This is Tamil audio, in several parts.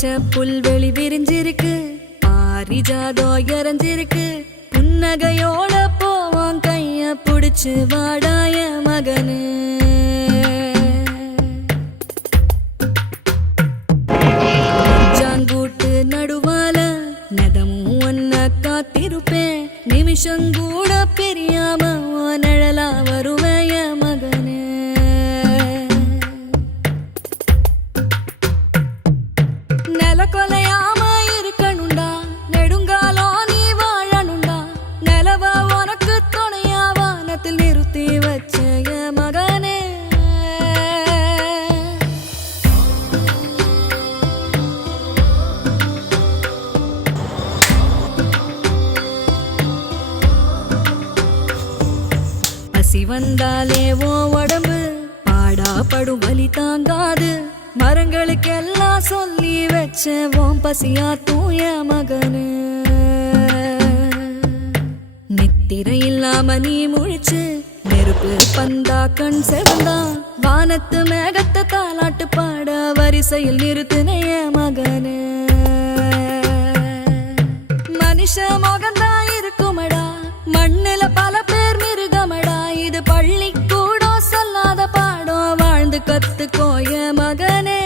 பச்சை புல்வெளி விரிஞ்சிருக்கு, பாரிஜாதோ இறஞ்சிருக்கு. புன்னகையோட போவான் கைய புடிச்சு வாடாய மகனு. ஜாங்கூட்டு நடுவால நெதமும் ஒன்ன காத்திருப்பேன், நிமிஷங்கூட பெரியாம நிழலா வருவேய மகனே. நில கொலையாம இருக்கணுண்டா, நெடுங்காலம் நீ வாழணுண்டா. நிலவ உனக்கு துணையா வானத்தில் நிறுத்தி வச்ச மகனே. பசி வந்தாலே ஓ உடம்பு பாடாப்படும் வலி தாங்காது. மரங்களுக்கெல்லாம் சொல்லி வச்ச ஓம் பசியா தூய மகனு. நித்திரை இல்லாம நீ முழிச்சு நெருப்பு பந்தா கண் செவந்தா. வானத்து மேகத்தை தாலாட்டு பாட வரிசையில் நிறுத்தினைய மகனு. மனுஷ மகந்தா இருக்குமடா, மண்ணில பல பேர் மிருகமடா. இது பள்ளி கூட சொல்லாத பாடம், வாழ்ந்து கத்துக்கோய மகனே.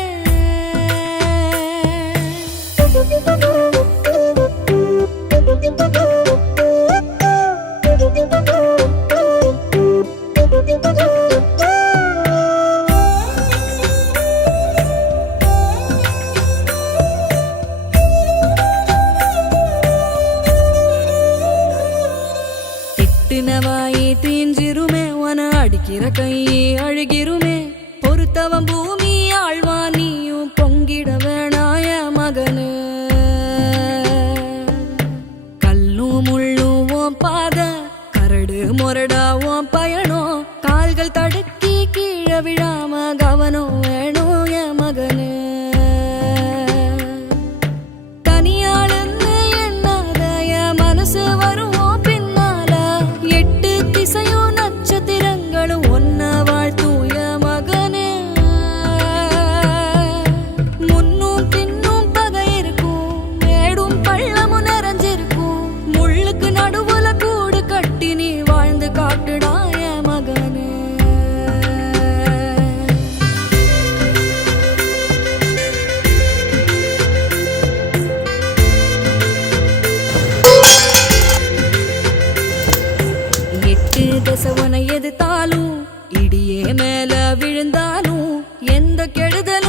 திட்டினவாயி தீஞ்சிருமே, உன அடிக்கிற கையை அழுகிருமே. பொறுத்தவன் பூமி ஆழ்வா, நீயும் பொங்கிட வேணாய மகனு. கல்லும் முள்ளும் ஓம் பாத, கரடு முரடா ஓம் பயணம். கால்கள் தடுக்கி கீழே விழாம கவனம் வேணும் என் மகனு. தனியாளுன்னு எண்ணாத என் மனசு வருவோம் பின்னால. எட்டு திசையும் நட்சத்திரங்களும் ஒன்ன வாழ்த்தூய மகனே. முன்னும் பின்னும் பகை இருக்கும், மேடும் பள்ளமும் நிறைஞ்சிருக்கும். முள்ளுக்கு நடுவுல கூடு கட்டி நீ வாழ்ந்து காட்டுடாய மகனே. எட்டு தசவனை எதிர்த்தாலும், இடியே மேல விழுந்தாலும், எந்த கெடுதல்